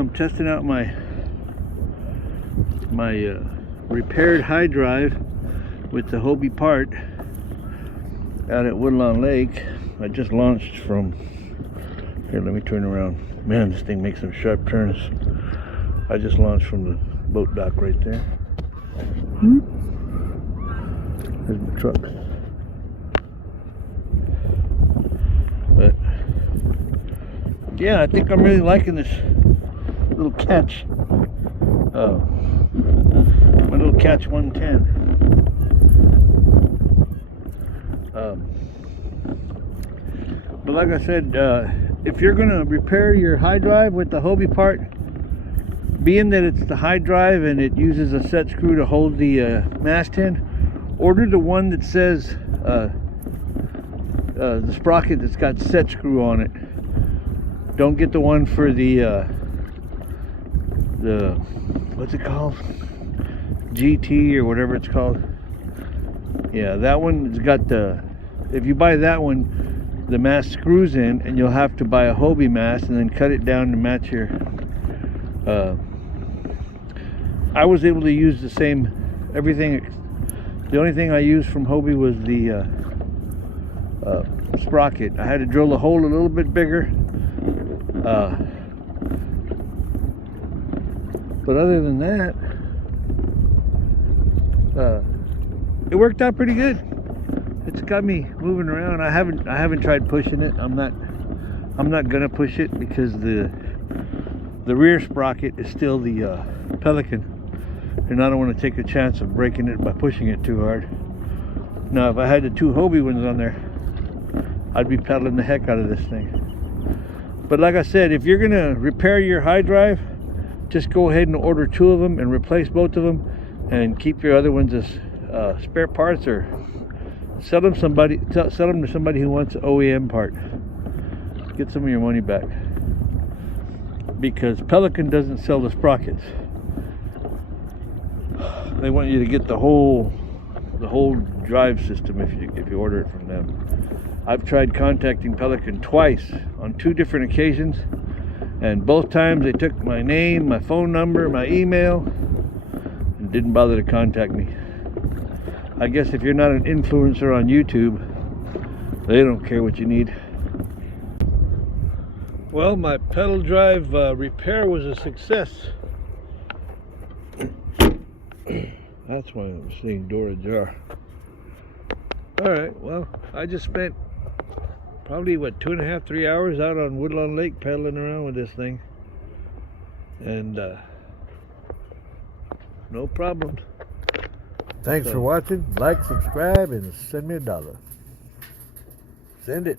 I'm testing out my repaired Hydryve with the Hobie part out at Woodlawn Lake. I just launched from here. Let me turn around. Man, this thing makes some sharp turns. I just launched from the boat dock right there. There's my truck. But yeah, I think I'm really liking this little catch. My little catch 110. But like I said, if you're gonna repair your Hydryve with the Hobie part, being that it's the Hydryve and it uses a set screw to hold the mast in, order the one that says the sprocket that's got set screw on it. Don't get the one for the what's it called, GT or whatever it's called. Yeah, that one's got the, if you buy that one, the mast screws in, and you'll have to buy a Hobie mast and then cut it down to match your I was able to use the same everything. The only thing I used from Hobie was the sprocket. I had to drill the hole a little bit bigger, but other than that, it worked out pretty good. It's got me moving around. I haven't tried pushing it. I'm not gonna push it because the rear sprocket is still the Pelican, and I don't want to take a chance of breaking it by pushing it too hard. Now, if I had the two Hobie ones on there, I'd be pedaling the heck out of this thing. But like I said, if you're gonna repair your Hydryve, just go ahead and order two of them and replace both of them, and keep your other ones as spare parts, or sell them to somebody who wants an OEM part. Get some of your money back, because Pelican doesn't sell the sprockets. They want you to get the whole drive system if you order it from them. I've tried contacting Pelican twice on two different occasions, and both times they took my name, my phone number, my email, and didn't bother to contact me. I guess if you're not an influencer on YouTube, they don't care what you need. Well, my pedal drive repair was a success. That's why I'm seeing door ajar. Alright, well, I just spent probably, what, 2.5, 3 hours out on Woodlawn Lake pedaling around with this thing. And no problems. Thanks for watching. Like, subscribe, and send me $1. Send it.